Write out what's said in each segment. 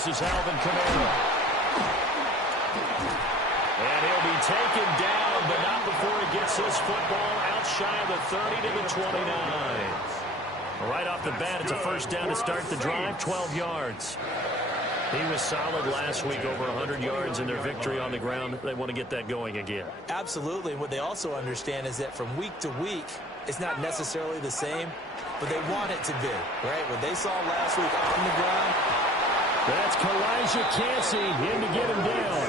This is Alvin Kamara. And he'll be taken down, but not before he gets his football out shy of the 30 to the 29. Right off the bat, it's a first down to start the drive, 12 yards. He was solid last week, over 100 yards in their victory on the ground. They want to get that going again. Absolutely. And what they also understand is that from week to week, it's not necessarily the same, but they want it to be, right? What they saw last week on the ground. That's Kalijah Cansey in to get him down.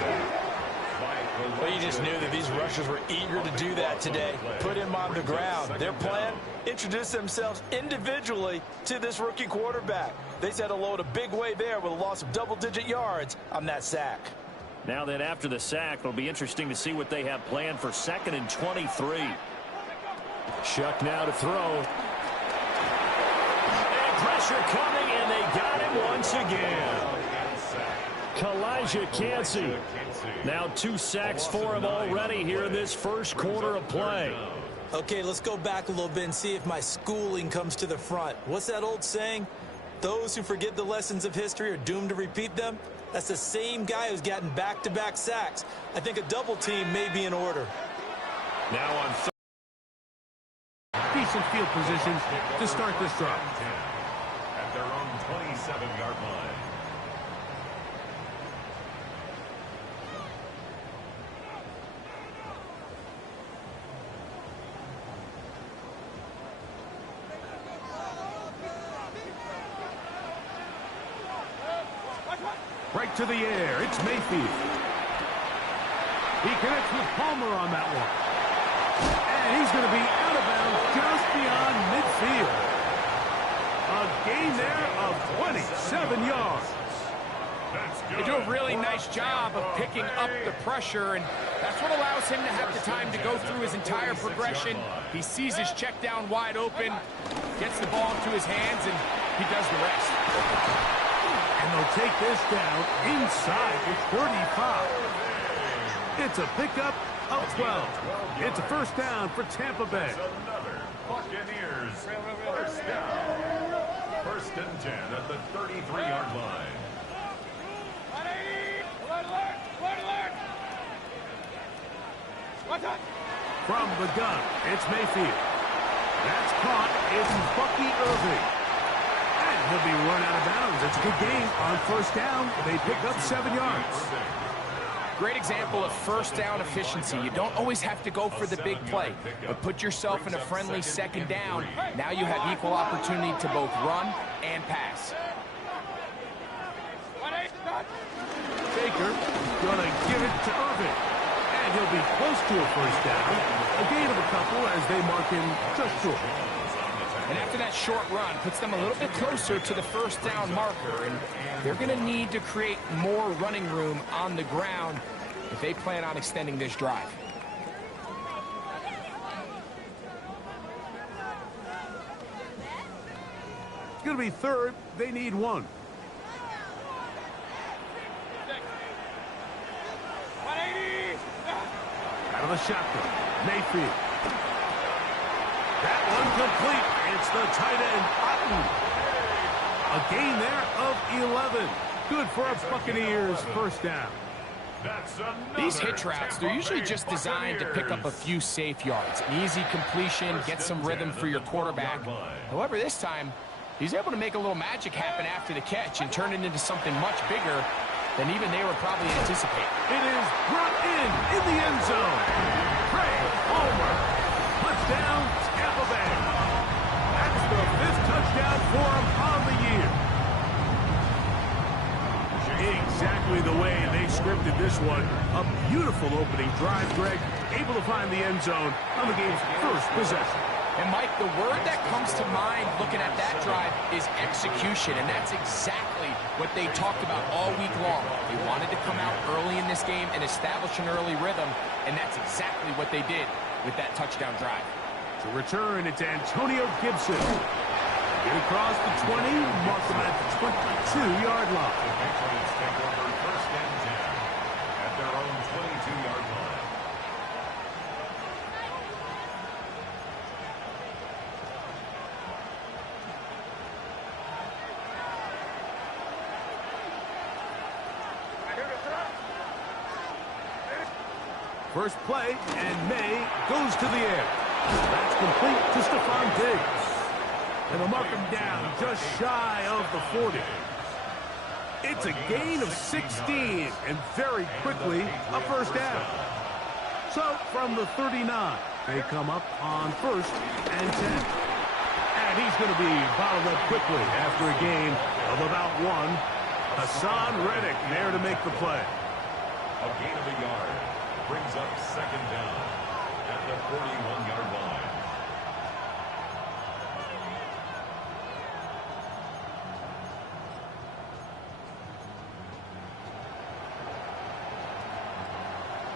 Well, you just knew that these rushers were eager to do that today. Put him on the ground. Their plan, introduce themselves individually to this rookie quarterback. They said hello in a big way there with a loss of double-digit yards on that sack. Now then, after the sack, it'll be interesting to see what they have planned for 2nd and 23. Shuck now to throw. And pressure coming, and they got him once again. Kalijah Cansey. Now 2 sacks for him already here in this first quarter of play. Okay, let's go back a little bit and see if my schooling comes to the front. What's that old saying? Those who forget the lessons of history are doomed to repeat them. That's the same guy who's gotten back-to-back sacks. I think a double team may be in order. Now on decent field position to start this drive. At their own 27-yard line. Right to the air. It's Mayfield. He connects with Palmer on that one. And he's going to be out of bounds just beyond midfield. A gain there of 27 yards. They do a really nice job of picking up the pressure, and that's what allows him to have the time to go through his entire progression. He sees his check down wide open, gets the ball into his hands, and he does the rest. And they'll take this down inside the 35. It's a pickup of 12. It's a first down for Tampa Bay. Another Buccaneers first down. 1st and 10 at the 33-yard line. From the gun, it's Mayfield. That's caught. It's Bucky Irving. And he'll be run out of bounds. It's a good game on first down. They pick up 7 yards. Great example of first down efficiency. You don't always have to go for the big play, but put yourself in a friendly 2nd down. Now you have equal opportunity to both run and pass. Baker gonna give it to Irving. And he'll be close to a first down. A gain of a couple as they mark him just short. And after that short run, puts them a little bit closer to the first down marker. And they're going to need to create more running room on the ground if they plan on extending this drive. It's going to be 3rd. They need 1. Out of the shotgun, Mayfield. That one complete. It's the tight end, Otten. A gain there of 11. Good for a Buccaneers first down. These hitch routes, they're usually just designed to pick up a few safe yards. An easy completion, get some rhythm for your quarterback. However, this time, he's able to make a little magic happen after the catch and turn it into something much bigger than even they were probably anticipating. It is brought in the end zone. Craig Palmer. Touchdown, Tampa Bay. That's the 5th touchdown for him on the year. Exactly the way they scripted this one. A beautiful opening drive, Greg. Able to find the end zone on the game's first possession. And, Mike, the word that comes to mind looking at that drive is execution, and that's exactly what they talked about all week long. They wanted to come out early in this game and establish an early rhythm, and that's exactly what they did with that touchdown drive. To return, it's Antonio Gibson. Get across the 20, mark them at the 22-yard line. First and 10 at their own 22-yard line. First play, and May goes to the air. That's complete to Stephon Diggs. And they'll mark him down just shy of the 40. It's a gain of 16, and very quickly, a first down. So, from the 39, they come up on 1st and 10. And he's going to be bottled up quickly after a gain of about 1. Hassan Reddick there to make the play. A gain of a yard brings up 2nd down at the 41-yard line.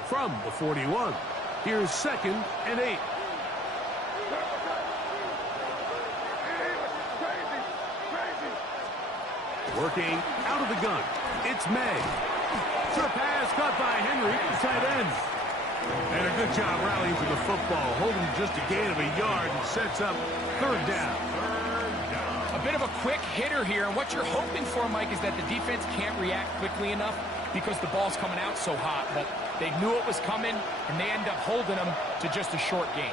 From the 41, here's 2nd and 8. Working out of the gun, it's May. Short pass caught by Henry, the tight end. And a good job rallying to the football, holding just a gain of a yard and sets up 3rd down. A bit of a quick hitter here, and what you're hoping for, Mike, is that the defense can't react quickly enough because the ball's coming out so hot, but they knew it was coming, and they end up holding them to just a short gain.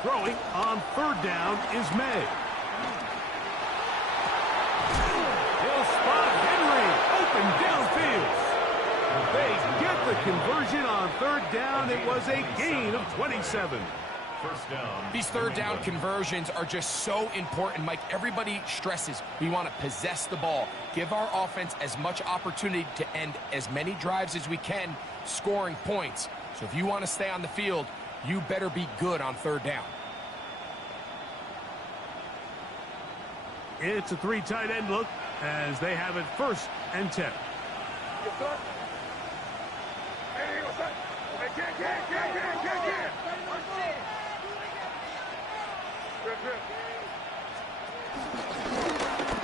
Throwing on 3rd down is May. He'll spot Henry open downfield. They get the conversion on 3rd down. It was a gain of 27. First down. These 3rd down conversions are just so important, Mike. Everybody stresses we want to possess the ball, give our offense as much opportunity to end as many drives as we can, scoring points. So if you want to stay on the field, you better be good on 3rd down. It's a 3 tight end look as they have it 1st and 10.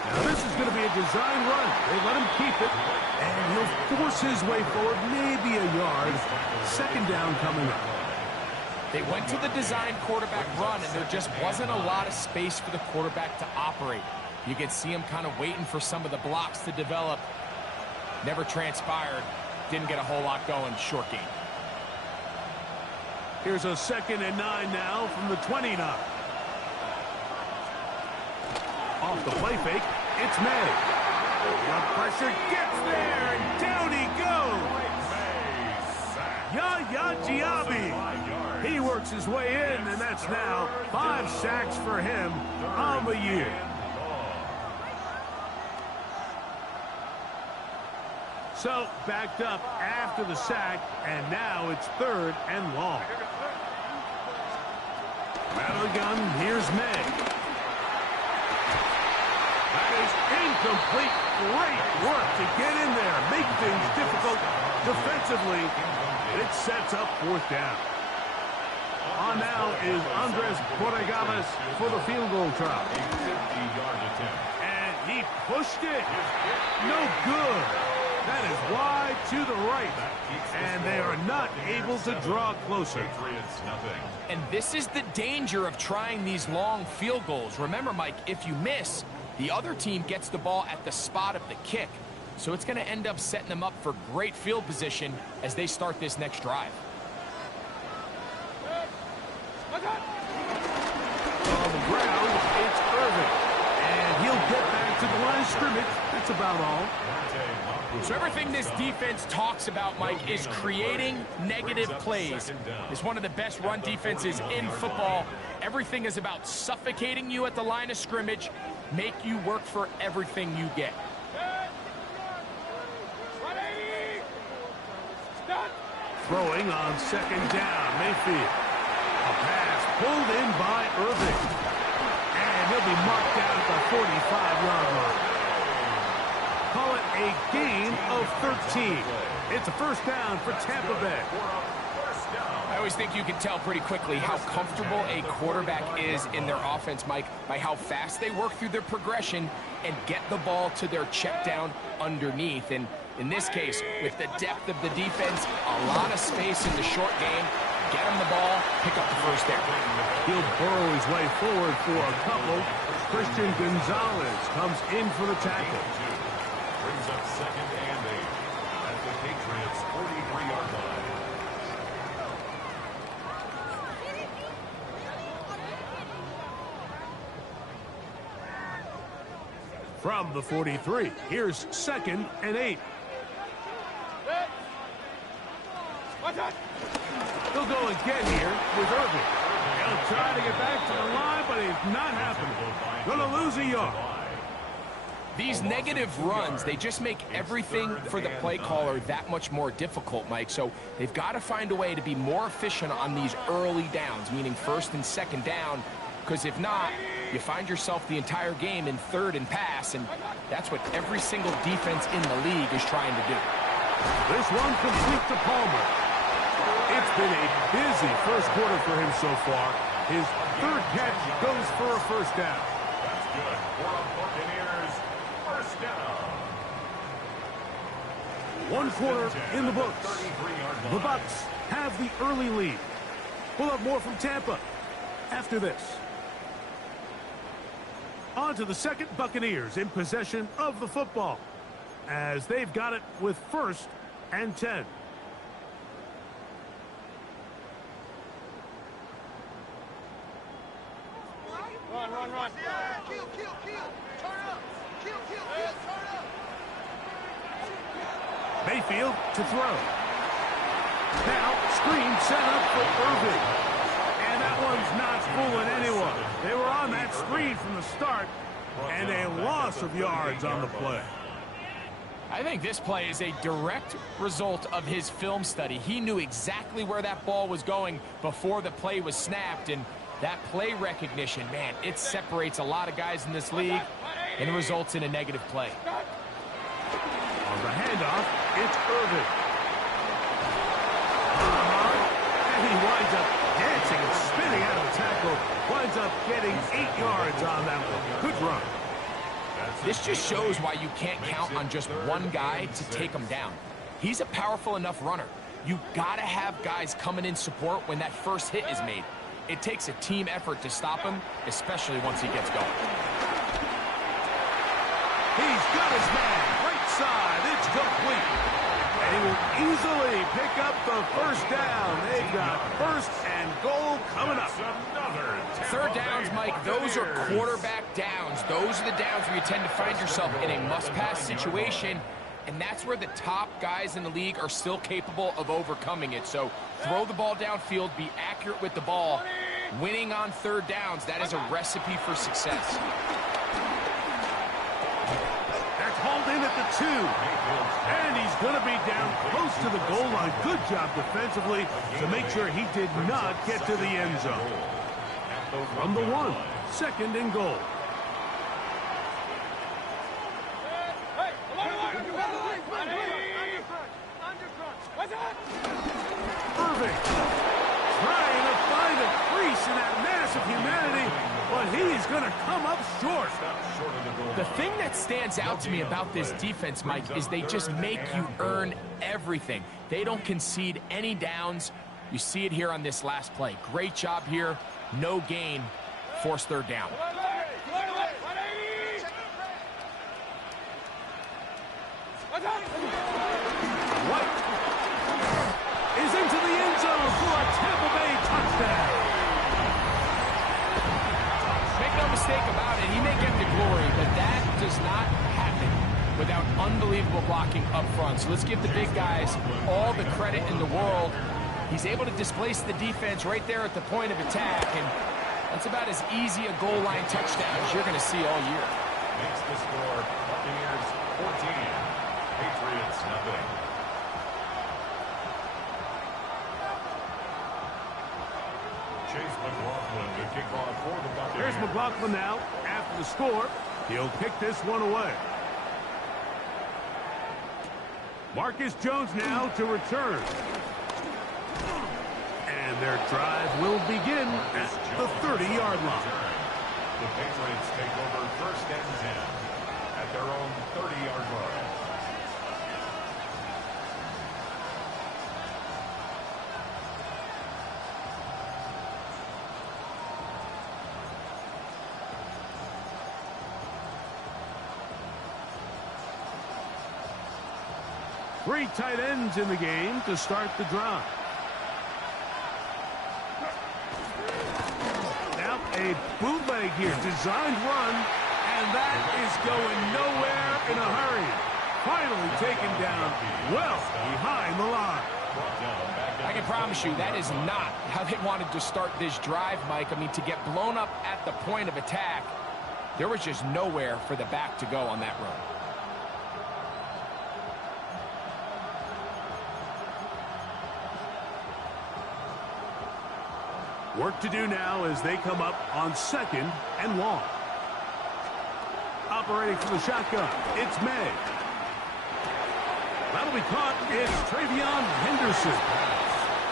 Now this is going to be a design run. They let him keep it, and he'll force his way forward, maybe a yard. 2nd down coming up. They went to the design quarterback run, and there just wasn't a lot of space for the quarterback to operate. You could see him kind of waiting for some of the blocks to develop. Never transpired. Didn't get a whole lot going. Short game. Here's a 2nd and 9 now from the 29. Off the play fake, it's May. The pressure gets there, and down he goes. Yahya Diaby. He works his way in, and that's now 5 sacks for him on the year. So, backed up after the sack, and now it's 3rd and long. Out of the gun, here's May. That is incomplete. Great work to get in there, make things difficult defensively. It sets up 4th down. On now is Andres Borregales for the field goal try. And he pushed it. No good. That is wide to the right, and they are not able to draw closer. And this is the danger of trying these long field goals. Remember, Mike, if you miss, the other team gets the ball at the spot of the kick. So it's going to end up setting them up for great field position as they start this next drive. On the ground, it's Irving, and he'll get back to the line of scrimmage. That's about all. So everything this defense talks about, Mike, is creating negative plays. It's one of the best run defenses in football. Everything is about suffocating you at the line of scrimmage, make you work for everything you get. Throwing on 2nd down, Mayfield. A pass pulled in by Irving. And he'll be marked down at the 45-yard line. Call it a gain of 13. It's a 1st down for Tampa Bay. I always think you can tell pretty quickly how comfortable a quarterback is in their offense, Mike, by how fast they work through their progression and get the ball to their check down underneath. And in this case, with the depth of the defense, a lot of space in the short game, get him the ball, pick up the 1st down. He'll burrow his way forward for a couple. Christian Gonzalez comes in for the tackle. Brings up 2nd and 8 at the Patriots' 43-yard line. From the 43, here's 2nd and 8. He'll go again here with Irving. He'll try to get back to the line, but it's not happening. Gonna lose a yard. These negative runs, they just make everything for the play caller that much more difficult, Mike. So they've got to find a way to be more efficient on these early downs, meaning 1st and 2nd down, because if not, you find yourself the entire game in 3rd and pass, and that's what every single defense in the league is trying to do. This one complete to Palmer. It's been a busy first quarter for him so far. His 3rd catch goes for a 1st down. That's good. For the Buccaneers, 1st down. 1 quarter in the books. The Bucs have the early lead. We'll have more from Tampa after this. On to the 2nd, Buccaneers in possession of the football, as they've got it with 1st and 10. Run. Kill. Turn up. Kill. Turn up. Mayfield to throw. Now, screen set up for Irving. And that one's not fooling anyone. They were on that screen from the start, and a loss of yards on the play. I think this play is a direct result of his film study. He knew exactly where that ball was going before the play was snapped, and that play recognition, man, it separates a lot of guys in this league and results in a negative play. On the handoff, it's Irving. And he winds up dancing and spinning out of the tackle. Winds up getting 8 yards on that one. Good run. This just shows why you can't count on just one guy to take him down. He's a powerful enough runner. You gotta have guys coming in support when that first hit is made. It takes a team effort to stop him, especially once he gets going. He's got his man. Right side. It's complete. And he will easily pick up the 1st down. They've got 1st and goal coming up. 3rd downs, Mike, those are quarterback downs. Those are the downs where you tend to find yourself in a must-pass situation, and that's where the top guys in the league are still capable of overcoming it. So throw the ball downfield, be accurate with the ball. Winning on 3rd downs, that is a recipe for success. That's hauled in at the 2. And he's going to be down close to the goal line. Good job defensively to make sure he did not get to the end zone. From the 1, 2nd and goal. Irving trying to find a crease in that mass of humanity, but he's going to come up short. The thing that stands out to me about this defense, Mike, is they just make you earn everything. They don't concede any downs. You see it here on this last play. Great job here. No gain. Forced 3rd down. White is into the end zone for a Tampa Bay touchdown. Make no mistake about it, he may get the glory, but that does not happen without unbelievable blocking up front. So let's give the big guys all the credit in the world. He's able to displace the defense right there at the point of attack, and that's about as easy a goal line touchdown as you're going to see all year. Makes the score Buccaneers 14, Patriots nothing. Chase McLaughlin to kick off for the Buccaneers. Here's McLaughlin now. After the score, he'll kick this one away. Marcus Jones now to return. And their drive will begin at the 30-yard line. The Patriots take over 1st and 10 at their own 30-yard line. Three tight ends in the game to start the drive. Now a bootleg here, designed run, And that is going nowhere in a hurry. Finally taken down well behind the line. I can promise you that is not how they wanted to start this drive, Mike. I mean, to get blown up at the point of attack, there was just nowhere for the back to go on that run. Work to do now as they come up on 2nd and long. Operating from the shotgun, it's May. That'll be caught. It's Travion Henderson.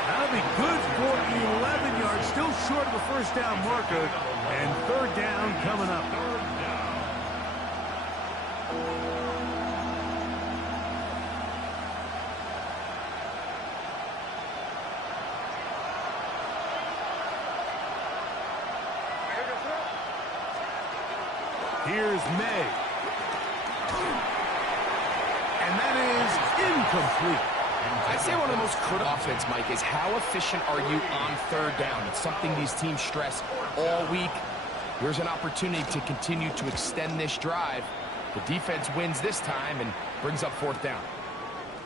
That'll be good for 11 yards. Still short of the first down marker. And 3rd down coming up. Here's May. And that is incomplete. I'd say one of the most critical offense, Mike, is how efficient are you on 3rd down? It's something these teams stress all week. Here's an opportunity to continue to extend this drive. The defense wins this time and brings up 4th down.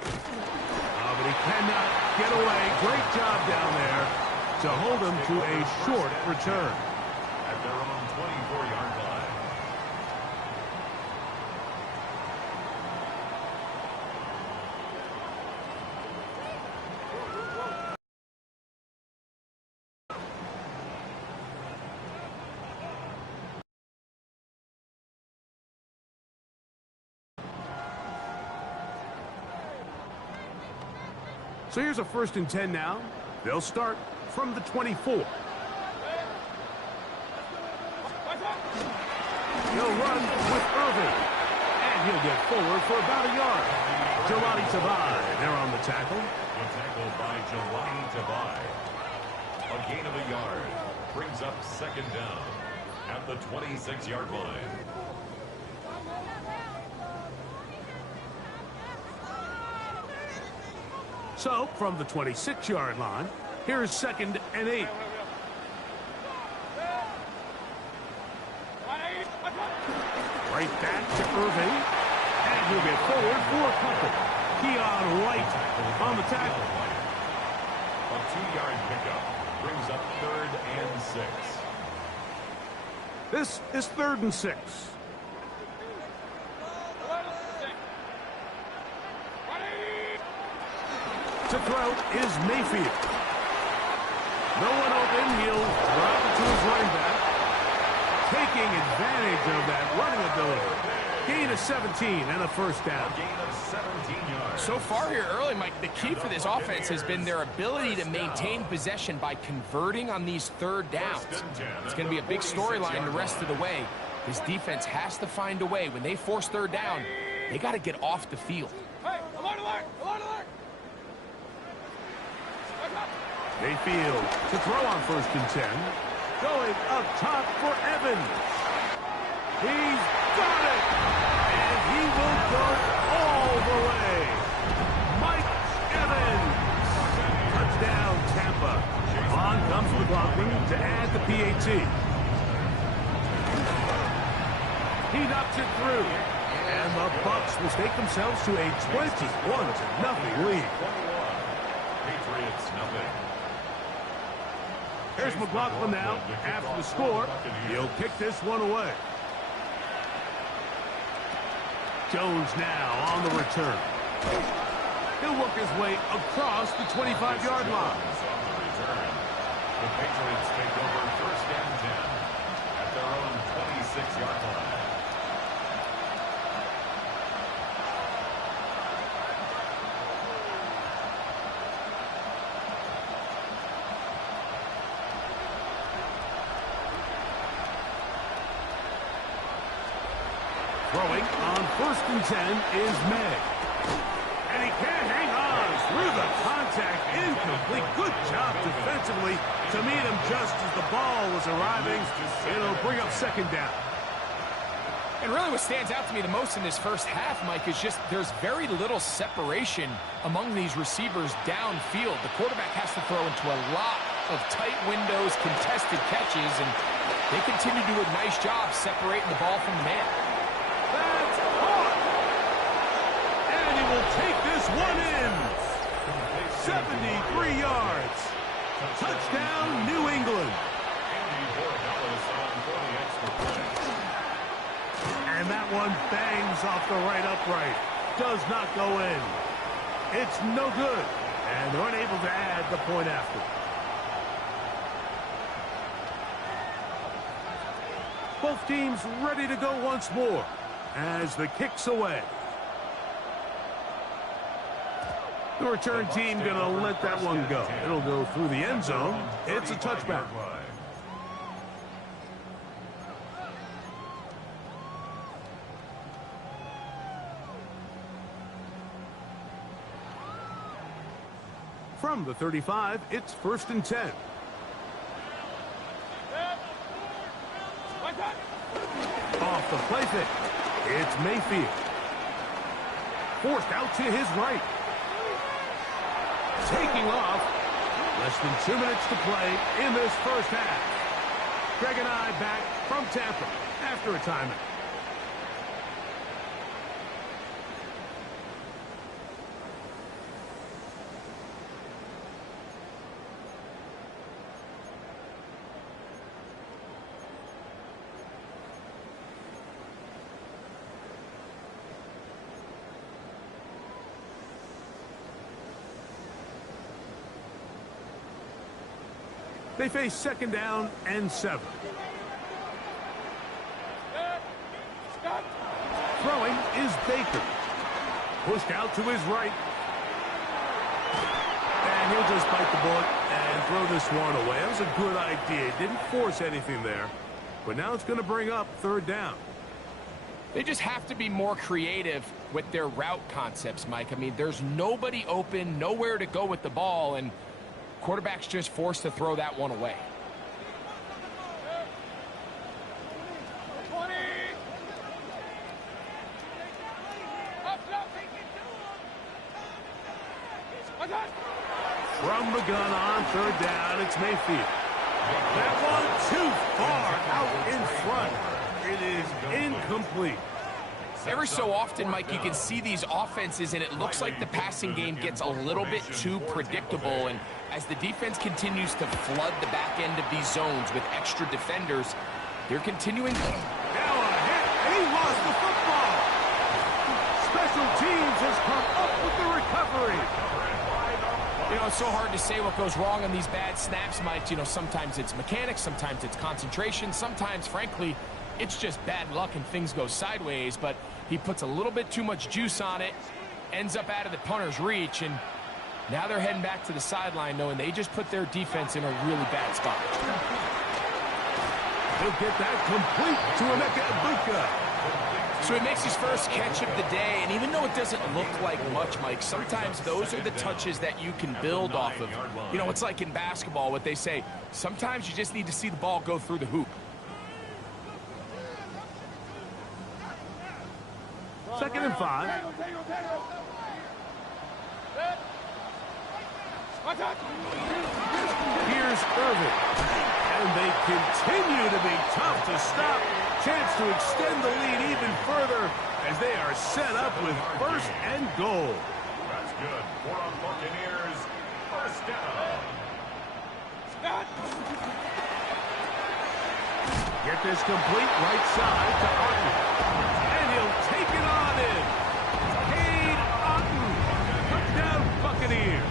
Oh, but he cannot get away. Great job down there to hold him to a short return. At their own 24-yard line. So here's a 1st and 10 now. They'll start from the 24. He'll run with Irving. And he'll get forward for about a yard. Jelani Tavai, they're on the tackle. The tackle by Jelani Tavai. A gain of a yard. Brings up 2nd down at the 26-yard line. So, from the 26-yard line, here's 2nd and 8. Right back to Irving. And he'll get forward for a couple. Keon White on the tackle. A 2-yard pickup brings up 3rd and 6. This is 3rd and 6. To throw is Mayfield. No one open. He'll drop it to his running back. Taking advantage of that running ability. Gain of 17 and a 1st down. A gain of 17 yards. So far here early, Mike, the key for this offense has been their ability to maintain possession by converting on these 3rd downs. It's going to be a big storyline the rest of the way. This defense has to find a way. When they force 3rd down, they got to get off the field. Mayfield to throw on 1st and 10. Going up top for Evans. He's got it. And he will go all the way. Mike Evans. Touchdown, Tampa. On comes McLaughlin to add the PAT. He knocks it through. And the Bucs will take themselves to a 21-0 lead. Patriots nothing. Here's McLaughlin now. After the score, he'll kick this one away. Jones now on the return. He'll work his way across the 25-yard line. The Patriots take over 1st and 10 at their own 26-yard line. Throwing on 1st and 10 is May. And he can't hang on through the contact. Incomplete. Good job defensively to meet him just as the ball was arriving. It'll bring up 2nd down. And really what stands out to me the most in this first half, Mike, is just there's very little separation among these receivers downfield. The quarterback has to throw into a lot of tight windows, contested catches, and They continue to do a nice job separating the ball from the man. That's caught. And he will take this one in. 73 yards. Touchdown, New England. And that one bangs off the right upright. Does not go in. It's no good. And they're unable to add the point after. Both teams ready to go once more as the kick's away. The return team going to let that one go. It'll go through the end zone. It's a touchback. From the 35, it's 1st and 10. Off the play fake. It's Mayfield. Forced out to his right. Taking off. Less than 2 minutes to play in this first half. Greg and I back from Tampa after a timeout. They face 2nd down and 7. Throwing is Baker. Pushed out to his right. And he'll just bite the bullet and throw this one away. That was a good idea. Didn't force anything there. But now it's going to bring up 3rd down. They just have to be more creative with their route concepts, Mike. I mean, there's nobody open, nowhere to go with the ball, and quarterback's just forced to throw that one away. From the gun on 3rd down, it's Mayfield. That one too far out in front. It is incomplete. Every so often, Mike, you can see these offenses, and it looks like the passing game gets a little bit too predictable. And as the defense continues to flood the back end of these zones with extra defenders, they're continuing. Now a hit, and he lost the football. Special teams has come up with the recovery. You know, it's so hard to say what goes wrong on these bad snaps, Mike. You know, sometimes it's mechanics, sometimes it's concentration, sometimes, frankly, it's just bad luck and things go sideways, but he puts a little bit too much juice on it, ends up out of the punter's reach, and now they're heading back to the sideline knowing they just put their defense in a really bad spot. He'll get that complete to Emeka Egbuka. So he makes his first catch of the day, and even though it doesn't look like much, Mike, sometimes those are the touches that you can build off of. You know, it's like in basketball, what they say, sometimes you just need to see the ball go through the hoop. 2nd and 5. Here's Irvin. And they continue to be tough to stop. Chance to extend the lead even further as they are set up with 1st and goal. That's good. For our Buccaneers, 1st down. Get this complete right side to Otten. And he'll take it on in. Cade Otten. Touchdown Buccaneers.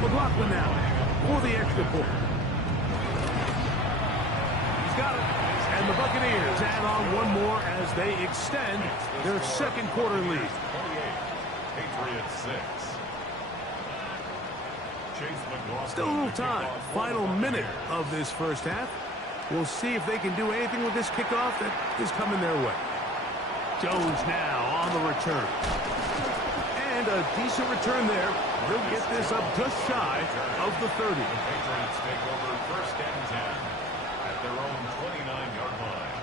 McLaughlin now for the extra point. He's got it. And the Buccaneers add on one more as they extend their 2nd quarter lead. 28, Patriots 6. Still a little time. Final minute of this first half. We'll see if they can do anything with this kickoff that is coming their way. Jones now on the return. And a decent return there. They'll get this up just shy of the 30. The Patriots take over 1st and 10 at their own 29-yard line.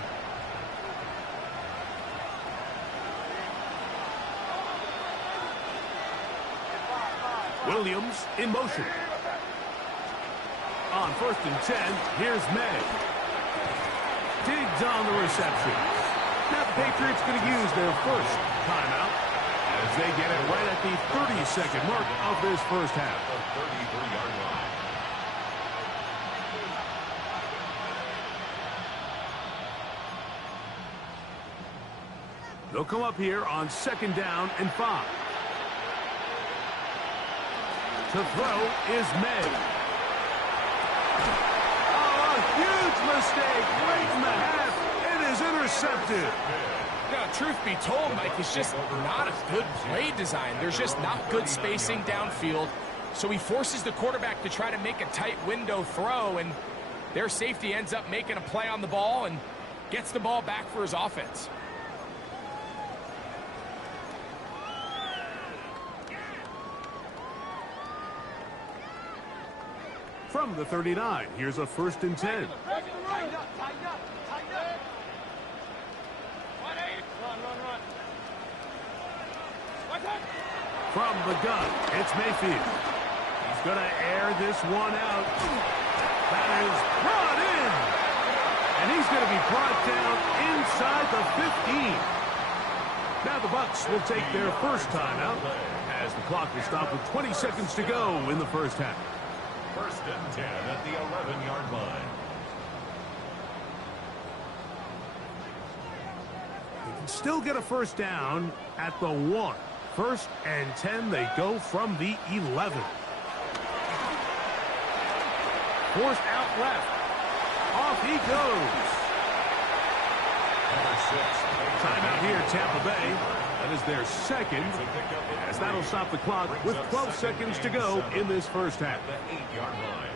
Williams in motion. On 1st and 10, here's May. He's on the reception. Now the Patriots going to use their first timeout as they get it right at the 30-second mark of this first half. The 33-yard line. They'll come up here on 2nd down and 5. To throw is May. Oh, a huge mistake late in the half. It is intercepted. Now, truth be told, Mike, it's just not a good play design. There's just not good spacing downfield. So he forces the quarterback to try to make a tight window throw, and their safety ends up making a play on the ball and gets the ball back for his offense. From the 39, here's a 1st and 10. Tighten up, tighten up, tighten up. 180. Run. From the gun, it's Mayfield. He's going to air this one out. That is brought in. And he's going to be brought down inside the 15. Now the Bucs will take their first timeout as the clock is stopped with 20 seconds to go in the first half. 1st and 10 at the 11-yard line. They can still get a first down at the 1. 1st and 10, they go from the 11. Forced out left. Off he goes. Number 6. Timeout here, Tampa Bay. That is their second, as that'll stop the clock with 12 seconds to go in this first half. At the 8-yard line.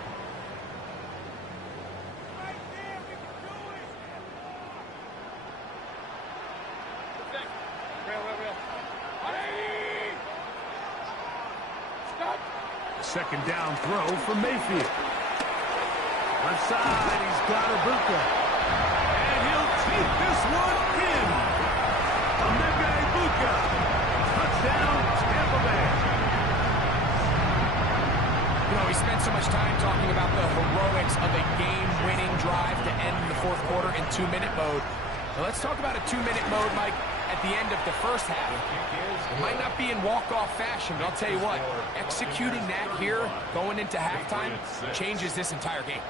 Second down throw for Mayfield. Left side, he's got Ibuka. And he'll take this one in. Emeka Ibuka. Touchdown, Tampa Bay. You know, we spent so much time talking about the heroics of a game-winning drive to end the fourth quarter in 2-minute mode. Now let's talk about a 2-minute mode, Mike, at the end of the first half. It might not be in walk-off fashion, but I'll tell you what, executing that here, going into halftime, changes this entire game.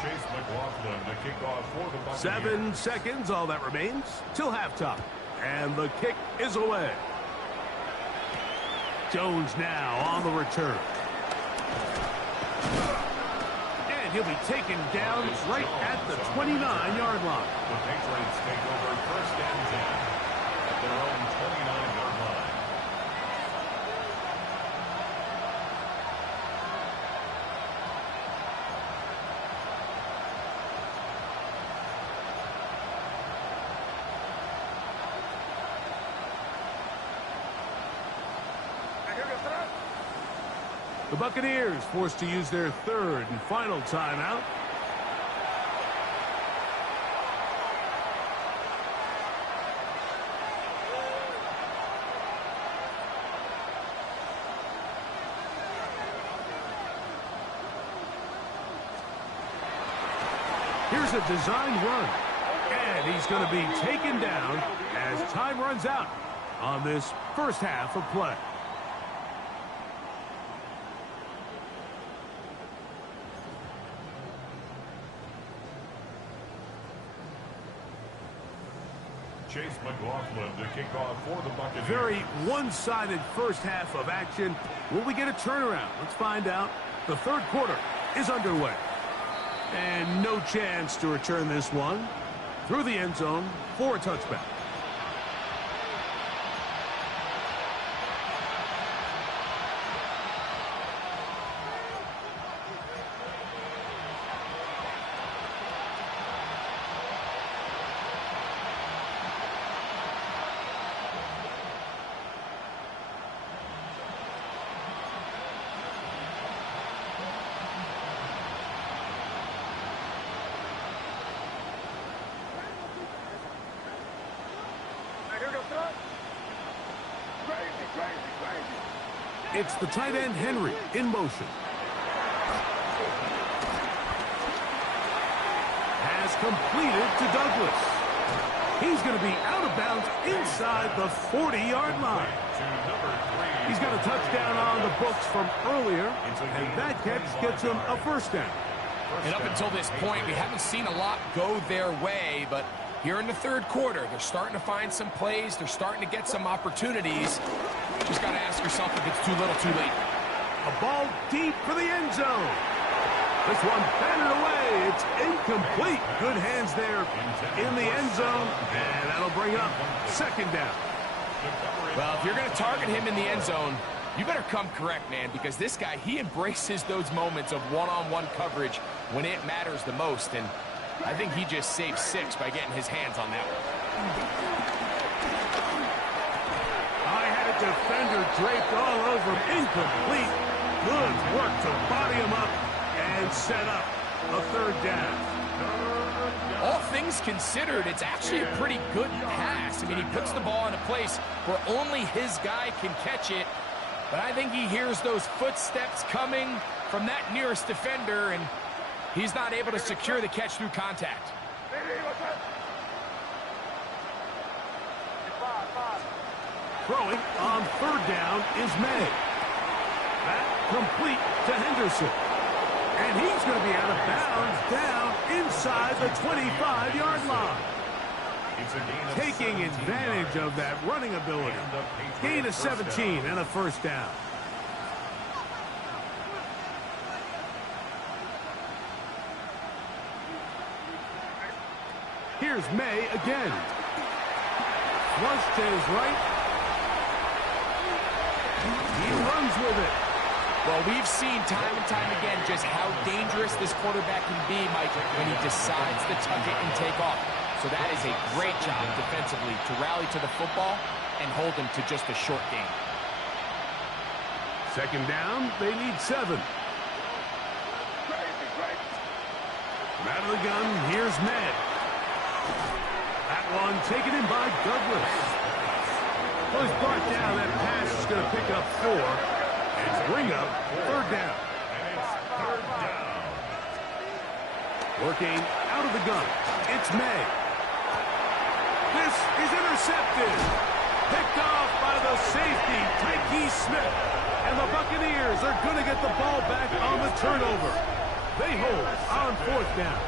Chase McLaughlin to kick off for the Buccaneers. 7 seconds, all that remains, till halftime. And the kick is away. Jones now on the return. And he'll be taken down right at the 29-yard line. The Patriots take over 1st and 10 at their own 29-yard line. The Buccaneers forced to use their 3rd and final timeout. Here's a designed run. And he's going to be taken down as time runs out on this first half of play. Chase McLaughlin to kick off for the Buccaneers. Very one-sided first half of action. Will we get a turnaround? Let's find out. The third quarter is underway. And no chance to return this one through the end zone for a touchback. It's the tight end, Henry, in motion. It's completed to Douglas. He's going to be out of bounds inside the 40-yard line. He's got a touchdown on the books from earlier, and that catch gets him a first down. And up until this point, we haven't seen a lot go their way, but here in the third quarter, they're starting to find some plays. They're starting to get some opportunities. Just got to ask yourself if it's too little, too late. A ball deep for the end zone. This one batted away. It's incomplete. Good hands there in the end zone, and that'll bring up second down. Well, if you're going to target him in the end zone, you better come correct, man, because this guy, he embraces those moments of one-on-one coverage when it matters the most, and I think he just saved 6 by getting his hands on that one. I had a defender draped all over him. Incomplete. Good work to body him up and set up a third down. All things considered, it's actually a pretty good pass. I mean, he puts the ball in a place where only his guy can catch it, but I think he hears those footsteps coming from that nearest defender, and he's not able to secure the catch through contact. Throwing on third down is May. That complete to Henderson. And he's going to be out of bounds down inside the 25-yard line. Taking advantage of that running ability. Gain of 17 and a first down. Here's May again. Flush to his right. He runs with it. Well, we've seen time and time again just how dangerous this quarterback can be, Mike, when he decides to tuck it and take off. So that is a great job defensively to rally to the football and hold him to just a short gain. Second down, they need 7. Out of the gun, here's May. That one taken in by Douglas. Well, he's brought down. That pass is going to pick up 4. Bring up third down. Working out of the gun. It's May. This is intercepted. Picked off by the safety, Tyke Smith. And the Buccaneers are going to get the ball back on the turnover. They hold on fourth down.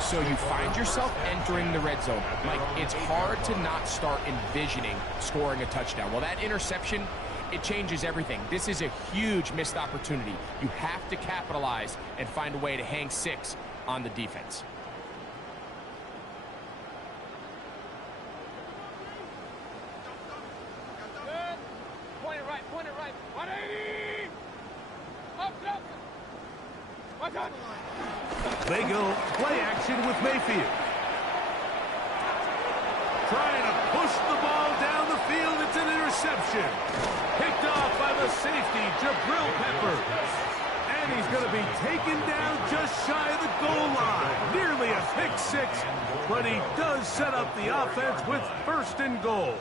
So you find yourself entering the red zone. Mike, it's hard to not start envisioning scoring a touchdown. Well, that interception, it changes everything. This is a huge missed opportunity. You have to capitalize and find a way to hang 6 on the defense. Good. Point it right, point it right. 180! Up, up! Watch out! They go play action with Mayfield. Trying to push the ball down the field. It's an interception. Picked off by the safety, Jabril Peppers. And he's going to be taken down just shy of the goal line. Nearly a pick 6, but he does set up the offense with first and goal.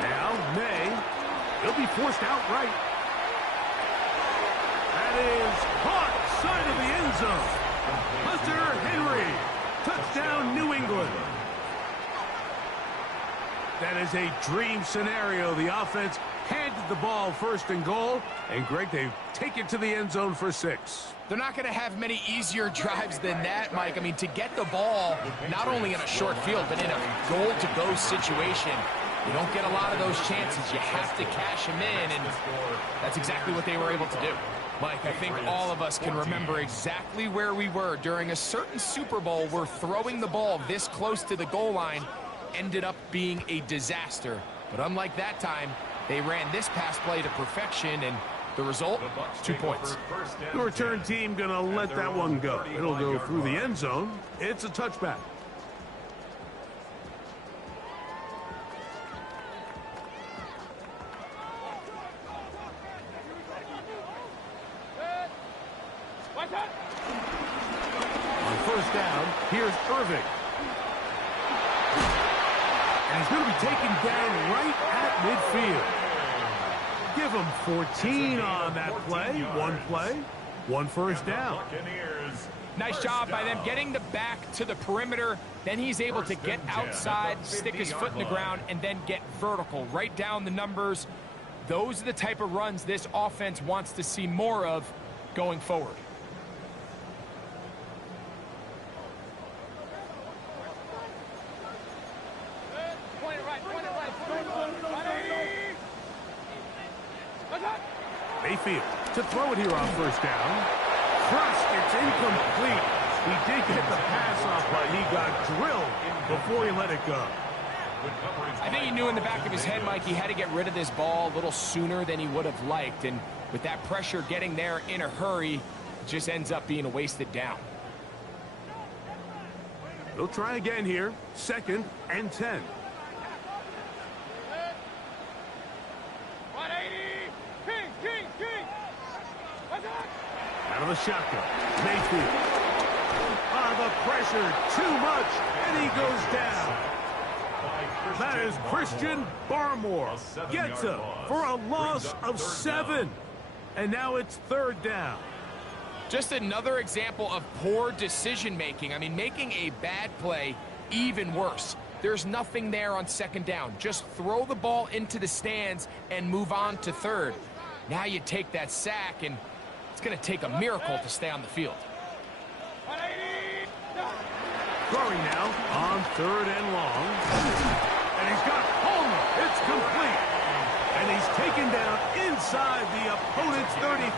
Now, May. He'll be forced outright. That is caught side of the end zone. Hunter Henry. Touchdown, New England. That is a dream scenario. The offense handed the ball first and goal. And, Greg, they take it to the end zone for 6. They're not going to have many easier drives than that, Mike. I mean, to get the ball not only in a short field, but in a goal-to-go situation, you don't get a lot of those chances. You have to cash them in, and that's exactly what they were able to do. Mike, I think all of us can remember exactly where we were during a certain Super Bowl where throwing the ball this close to the goal line ended up being a disaster. But unlike that time, they ran this pass play to perfection, and the result, 2 points. The return team going to let that one go. It'll go through the end zone. It's a touchback. On first down, here's Irving. And he's going to be taken down right at midfield. Give him 14 on that play. One play, one first down. Buccaneers. Nice job by them getting the back to the perimeter. Then he's able to get outside, stick his foot in the ground, and then get vertical. Right down the numbers. Those are the type of runs this offense wants to see more of going forward. Point it right. 180. What's up? Mayfield to throw it here on first down. Crushed, it's incomplete. He did get the pass off, but he got drilled before he let it go. I think he knew in the back of his head, Mike, he had to get rid of this ball a little sooner than he would have liked. And with that pressure getting there in a hurry, it just ends up being a wasted down. They'll try again here. 2nd and 10. 180. King. What's up? Out of the shotgun. Mayfield. The pressure, too much, and he goes down. That is Christian Barmore. Gets up for a loss of 7. And now it's 3rd down. Just another example of poor decision-making. I mean, making a bad play even worse. There's nothing there on 2nd down. Just throw the ball into the stands and move on to 3rd. Now you take that sack, and it's going to take a miracle to stay on the field. 180. Throwing now on 3rd and long. And he's got Homer. It's complete. And he's taken down inside the opponent's 35.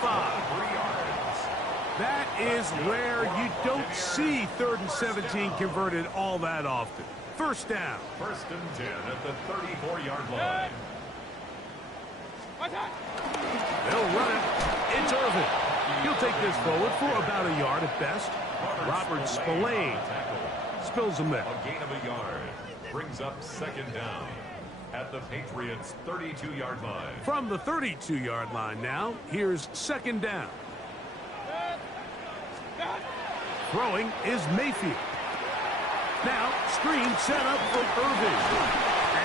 That is where you don't see 3rd and 17 converted all that often. 1st down. 1st and 10 at the 34-yard line. What's up? They'll run it. It's Irvin. He'll take this forward for about a yard at best. Robert Spillane spills him there. A gain of a yard brings up 2nd down at the Patriots' 32-yard line. From the 32-yard line now, here's 2nd down. Throwing is Mayfield. Now, screen set up for Irvin.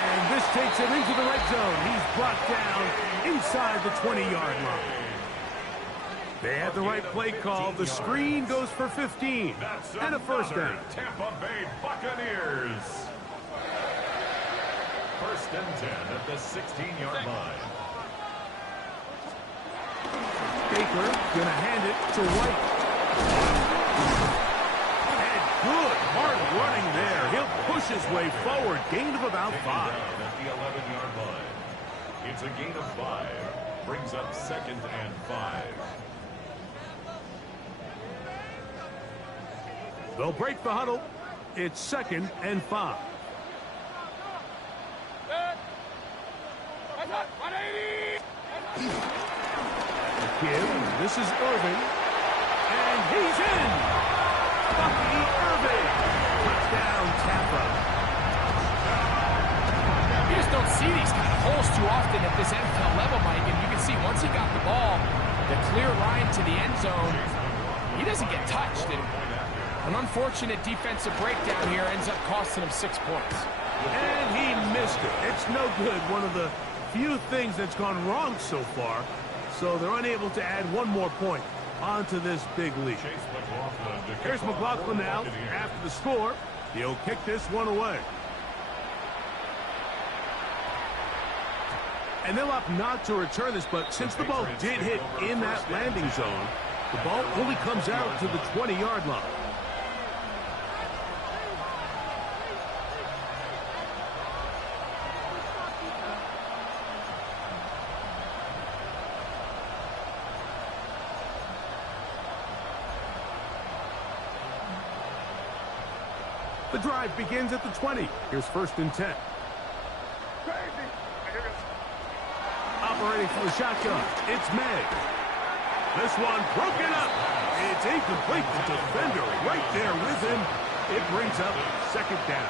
And this takes him into the red zone. He's brought down inside the 20-yard line. They had the right play call. The screen goes for 15 and a 1st down. Tampa Bay Buccaneers. 1st and 10 at the 16-yard line. Baker gonna hand it to White. And good hard running there. He'll push his way forward. Gain of about 5. At the 11-yard line. It's a gain of 5. Brings up 2nd and 5. They'll break the huddle. It's 2nd and 5. What's up? 180. This is Irving. And he's in. Bucky Irving. Touchdown, Tampa. You just don't see these kind of holes too often at this NFL level, Mike. And you can see once he got the ball, the clear line to the end zone, he doesn't get touched. And an unfortunate defensive breakdown here ends up costing him 6 points. And he missed it. It's no good. One of the few things that's gone wrong so far. So they're unable to add one more point onto this big lead. Here's McLaughlin now after the score. He'll kick this one away. And they'll opt not to return this, but since the ball did hit in that landing zone, the ball only comes out to the 20-yard line. The drive begins at the 20. Here's 1st and 10. Operating from the shotgun, it's May. This one broken up. It's incomplete. The defender right there with him. It brings up 2nd down.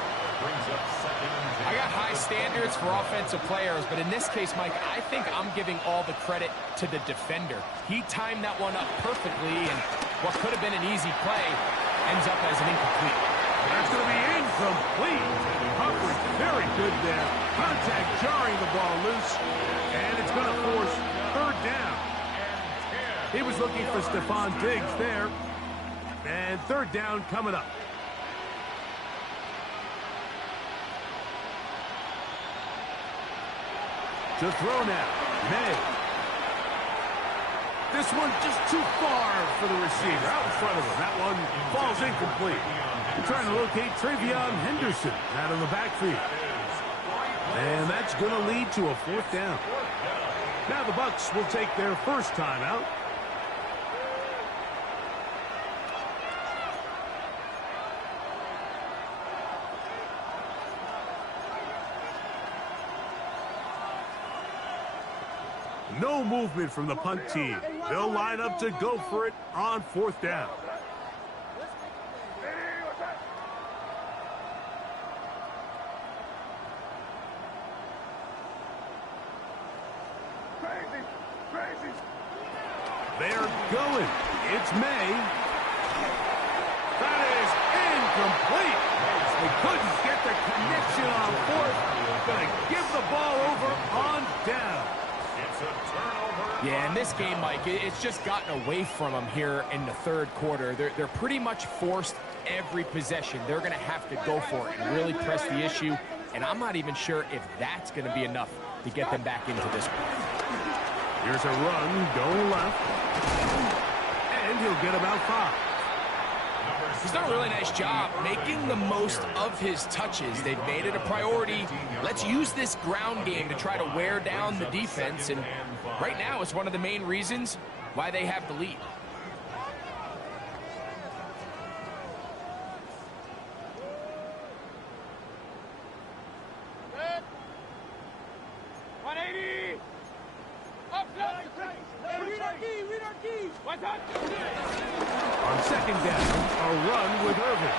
I got high standards for offensive players, but in this case, Mike, I think I'm giving all the credit to the defender. He timed that one up perfectly, and what could have been an easy play ends up as an incomplete. That's going to be incomplete. Coverage very good there. Contact jarring the ball loose. And it's going to force third down. He was looking for Stephon Diggs there. And third down coming up. To throw now, May. This one just too far for the receiver, out in front of him. That one falls incomplete. We're trying to locate Travion Henderson out of the backfield. And that's going to lead to a fourth down. Now the Bucs will take their first timeout. No movement from the punt team. They'll line up to go for it on fourth down. They're going. It's May. That is incomplete. They couldn't get the connection on fourth. Going to give the ball over on down. Yeah, in this game, Mike, it's just gotten away from them here in the third quarter. They're pretty much forced every possession. They're going to have to go for it and really press the issue. And I'm not even sure if that's going to be enough to get them back into this one. Here's a run, going left. And he'll get about 5. He's done a really nice job making the most of his touches. They've made it a priority. Let's use this ground game to try to wear down the defense. And right now, it's one of the main reasons why they have the lead. Good. 180. Up, read our key. What's up? On second down, a run with Irvin.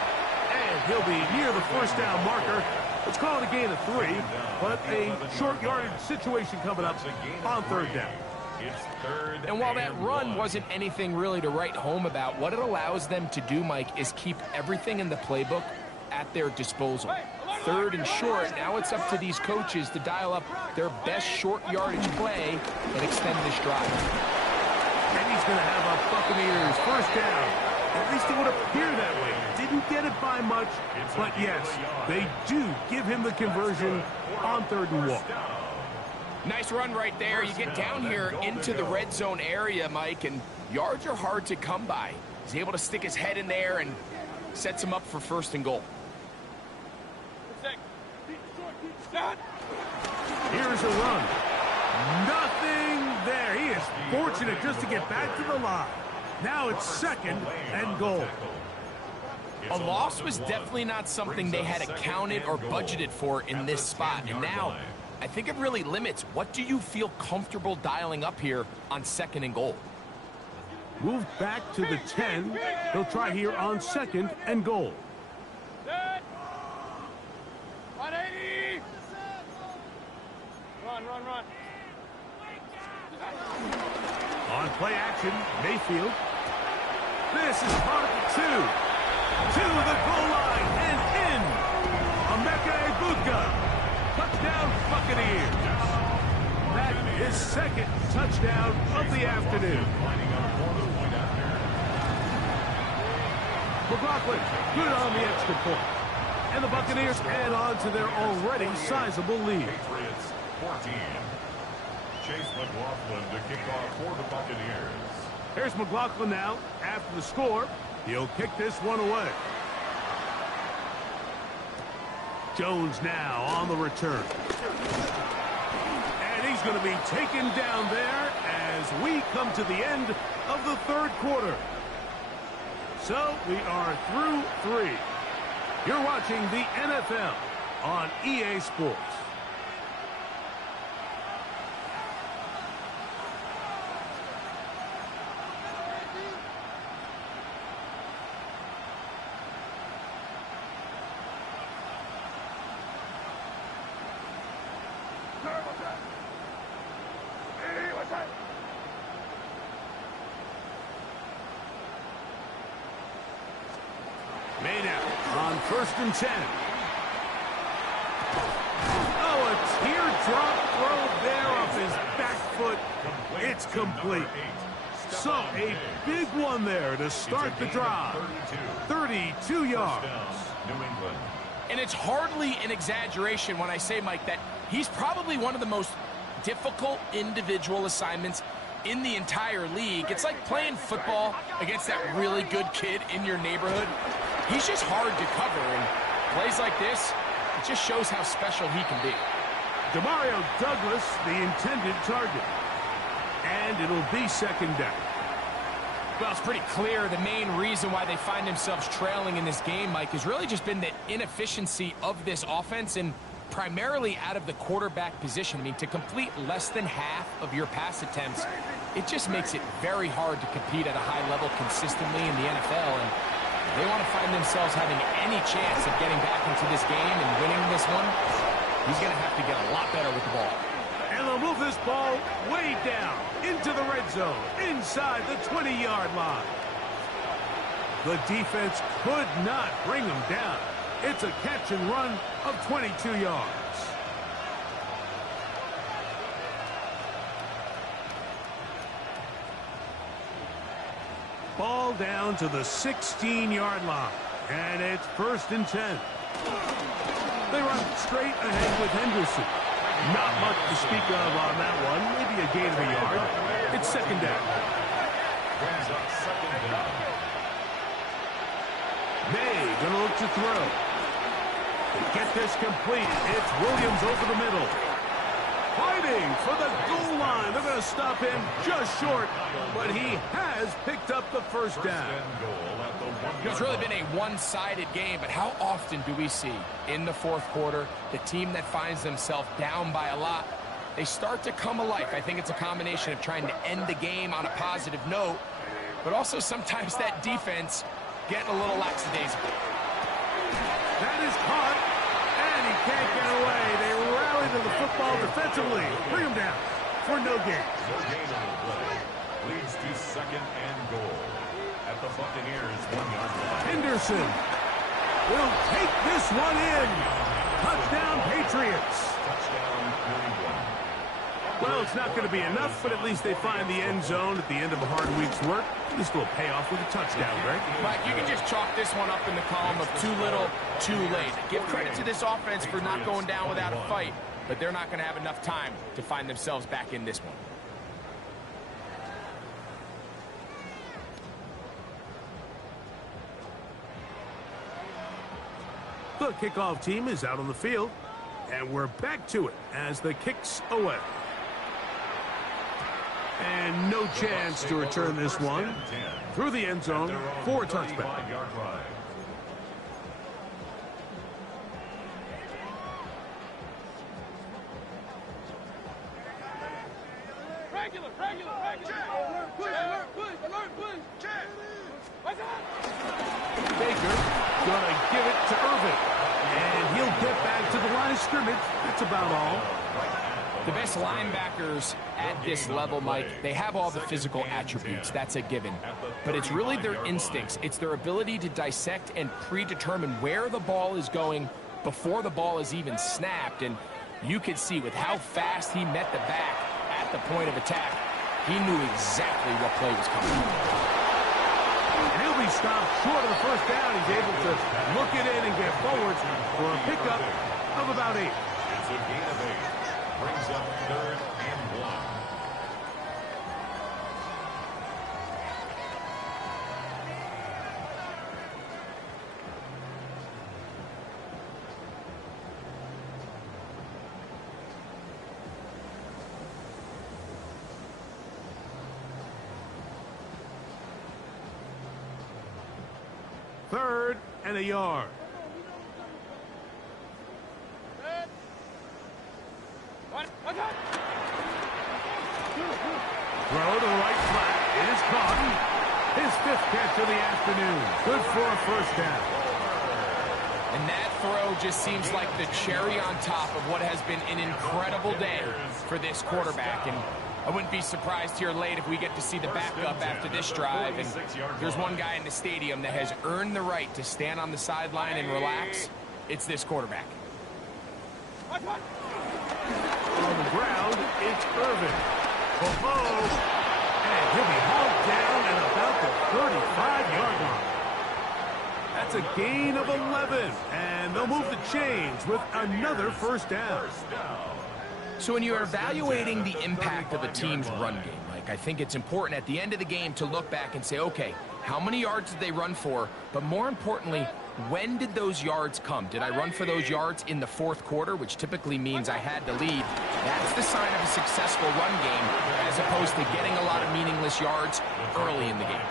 And he'll be near the first down marker. Let's call it a gain of 3, but a short yardage situation coming up on third down. And while that run wasn't anything really to write home about, what it allows them to do, Mike, is keep everything in the playbook at their disposal. Third and short, now it's up to these coaches to dial up their best short yardage play and extend this drive. And he's going to have a Buccaneers first down. At least it would appear that way. Didn't get it by much, but yes, they do give him the conversion on third and one. Nice run right there. You get down here into the red zone area, Mike, and yards are hard to come by. He's able to stick his head in there and sets him up for first and goal. Here's a run. Nothing there. He is fortunate just to get back to the line. Now it's second and goal. A loss was definitely not something they had accounted or budgeted for in this spot. And now, I think it really limits. What do you feel comfortable dialing up here on second and goal? Moved back to the 10. He'll try here on second and goal. 180. Run. On play action, Mayfield. This is part of the 2. To the goal line and in. Emeka Egbuka. Touchdown Buccaneers. That is second touchdown of the afternoon. McLaughlin, good on the extra point. And the Buccaneers add on to their already sizable lead. Patriots 14. Chase McLaughlin to kick off for the Buccaneers. Here's McLaughlin now after the score. He'll kick this one away. Jones now on the return. And he's going to be taken down there as we come to the end of the third quarter. So we are through 3. You're watching the NFL on EA Sports. Made out on 1st and 10. Oh, a teardrop throw there off his back foot. It's complete. So a big one there to start the drive. 32 yards. New England. And it's hardly an exaggeration when I say, Mike, that he's probably one of the most difficult individual assignments in the entire league. It's like playing football against that really good kid in your neighborhood. He's just hard to cover, and plays like this, it just shows how special he can be. Demario Douglas, the intended target. And it'll be 2nd down. Well, it's pretty clear the main reason why they find themselves trailing in this game, Mike, has really just been the inefficiency of this offense and primarily out of the quarterback position. I mean, to complete less than half of your pass attempts, it just makes it very hard to compete at a high level consistently in the NFL. And they want to find themselves having any chance of getting back into this game and winning this one. He's going to have to get a lot better with the ball. And they'll move this ball way down into the red zone, inside the 20-yard line. The defense could not bring them down. It's a catch and run of 22 yards. Ball down to the 16-yard line. And it's 1st and 10. They run straight ahead with Henderson. Not much to speak of on that one. Maybe a gain of a yard. It's 2nd down. Brings up 2nd down. May gonna look to throw. To get this complete, it's Williams over the middle. Fighting for the goal line. They're gonna stop him just short, but he has picked up the 1st down. It's really been a one-sided game, but how often do we see in the 4th quarter the team that finds themselves down by a lot, they start to come alive. I think it's a combination of trying to end the game on a positive note, but also sometimes that defense getting a little lackadaisical. That is caught, and he can't get away. They rally to the football defensively. Bring him down for no gain. No gain on the play. Leads to 2nd and goal. At the Buccaneers 1-yard line. Henderson will take this one in. Touchdown, Patriots. Touchdown, New England. Well, it's not going to be enough, but at least they find the end zone at the end of a hard week's work. This will pay off with a touchdown, Greg. Mike, you can just chalk this one up in the column of too little, too late. Give credit to this offense for not going down without a fight, but they're not going to have enough time to find themselves back in this one. The kickoff team is out on the field, and we're back to it as the kick's away. And no chance to return this one through the end zone for a touchback. Regular. Push. Check. What's up? Baker gonna give it to Irvin, and he'll get back to the line of scrimmage. That's about all. The best linebackers at this level, Mike, they have all the physical attributes. That's a given. But it's really their instincts. It's their ability to dissect and predetermine where the ball is going before the ball is even snapped. And you could see with how fast he met the back at the point of attack, he knew exactly what play was coming. And he'll be stopped short of the 1st down. He's able to look it in and get forward for a pickup of about 8. It's a gain of 8. Brings up 3rd and 1. Third and a yard. Throw to the right flat. It is caught. His 5th catch of the afternoon. Good for a 1st down. And that throw just seems like the cherry on top of what has been an incredible day for this quarterback. And I wouldn't be surprised here late if we get to see the backup after this drive. And there's one guy in the stadium that has earned the right to stand on the sideline and relax. It's this quarterback. On the ground, it's Irvin. And he'll be hauled down at about the 35-yard line. That's a gain of 11, and they'll move the chains with another first down. So when you're evaluating the impact of a team's run game, Mike, I think it's important at the end of the game to look back and say, okay, how many yards did they run for? But more importantly, when did those yards come? Did I run for those yards in the fourth quarter, which typically means I had to lead? That's the sign of a successful run game, as opposed to getting a lot of meaningless yards early in the game.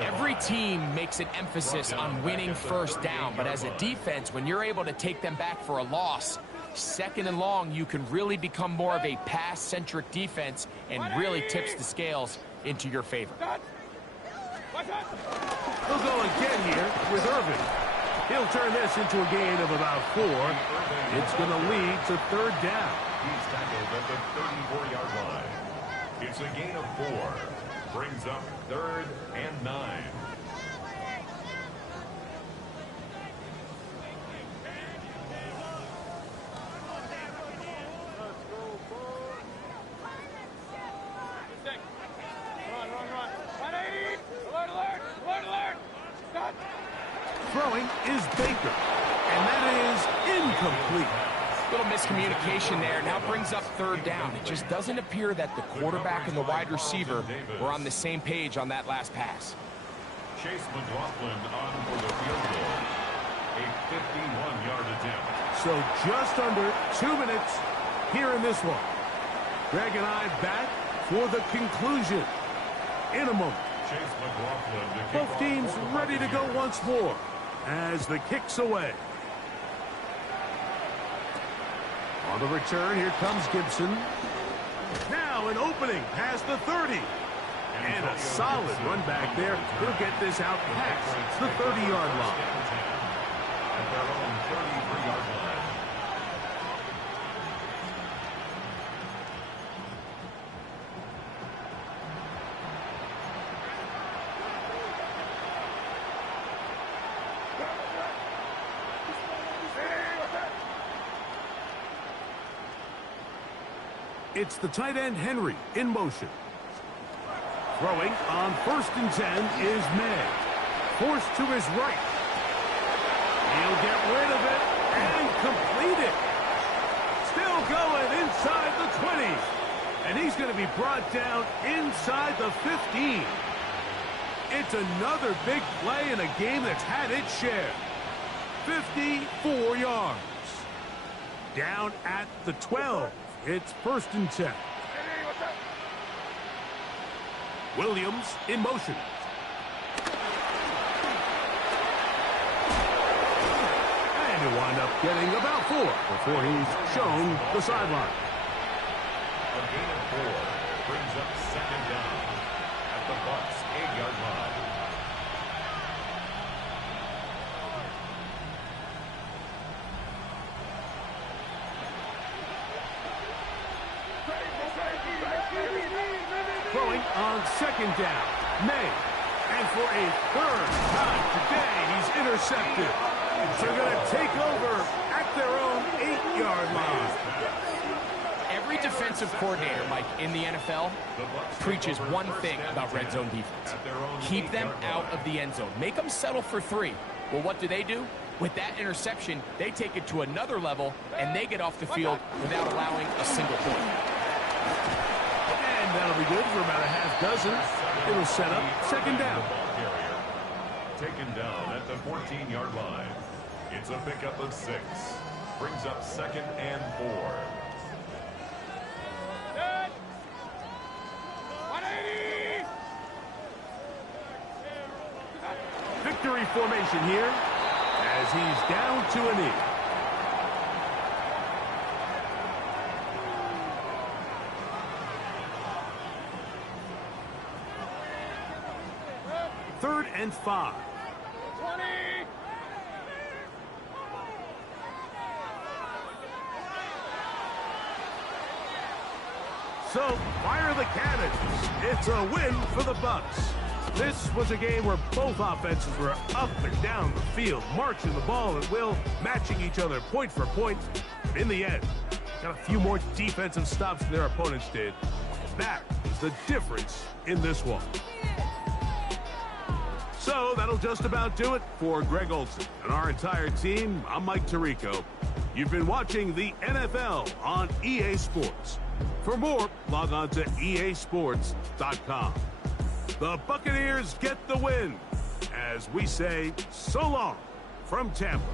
Every team makes an emphasis on winning first down, but as a defense, when you're able to take them back for a loss, second and long, you can really become more of a pass-centric defense and really tips the scales into your favor. He'll go again here with Irvin. He'll turn this into a gain of about 4. It's going to lead to third down. He's tackled at the 34-yard line. It's a gain of 4. Brings up 3rd and 9. Throwing is Baker, and that is incomplete. Little miscommunication there. Now brings up third down. It just doesn't appear that the quarterback and the wide receiver were on the same page on that last pass. Chase McLaughlin on for the field goal. A 51-yard attempt. So just under 2 minutes here in this one. Greg and I back for the conclusion in a moment. Chase McLaughlin to kick Both off teams for the ready to go Buccaneers. once more as the kick's away. On the return, here comes Gibson. Now an opening past the 30. And a solid run back there. He'll get this out past the 30-yard line. At their own 33-yard line. It's the tight end Henry in motion. Throwing on 1st and 10 is May. Forced to his right. He'll get rid of it and complete it. Still going inside the 20. And he's going to be brought down inside the 15. It's another big play in a game that's had its share. 54 yards. Down at the 12. It's 1st and 10. Williams in motion. And he'll wind up getting about 4 before he's shown the sideline. A gain of 4 brings up 2nd down at the Bucs 8-yard line. Throwing on 2nd down. May. And for a 3rd time today, he's intercepted. So they're going to take over at their own 8-yard line. Every defensive coordinator, Mike, in the NFL preaches one thing about red zone defense. Keep them out of the end zone. Make them settle for 3. Well, what do? With that interception, they take it to another level, and they get off the field without allowing a single point. And that'll be good for about a half dozen. It'll set up 2nd down. Taken down at the 14-yard line. It's a pickup of 6. Brings up 2nd and 4. Victory formation here as he's down to a knee. Third and 5. 20! So, fire the cannons. It's a win for the Bucks. This was a game where both offenses were up and down the field, marching the ball at will, matching each other point for point. But in the end, got a few more defensive stops than their opponents did. That is the difference in this one. So that'll just about do it for Greg Olson and our entire team. I'm Mike Tirico. You've been watching the NFL on EA Sports. For more, log on to easports.com. The Buccaneers get the win as we say so long from Tampa.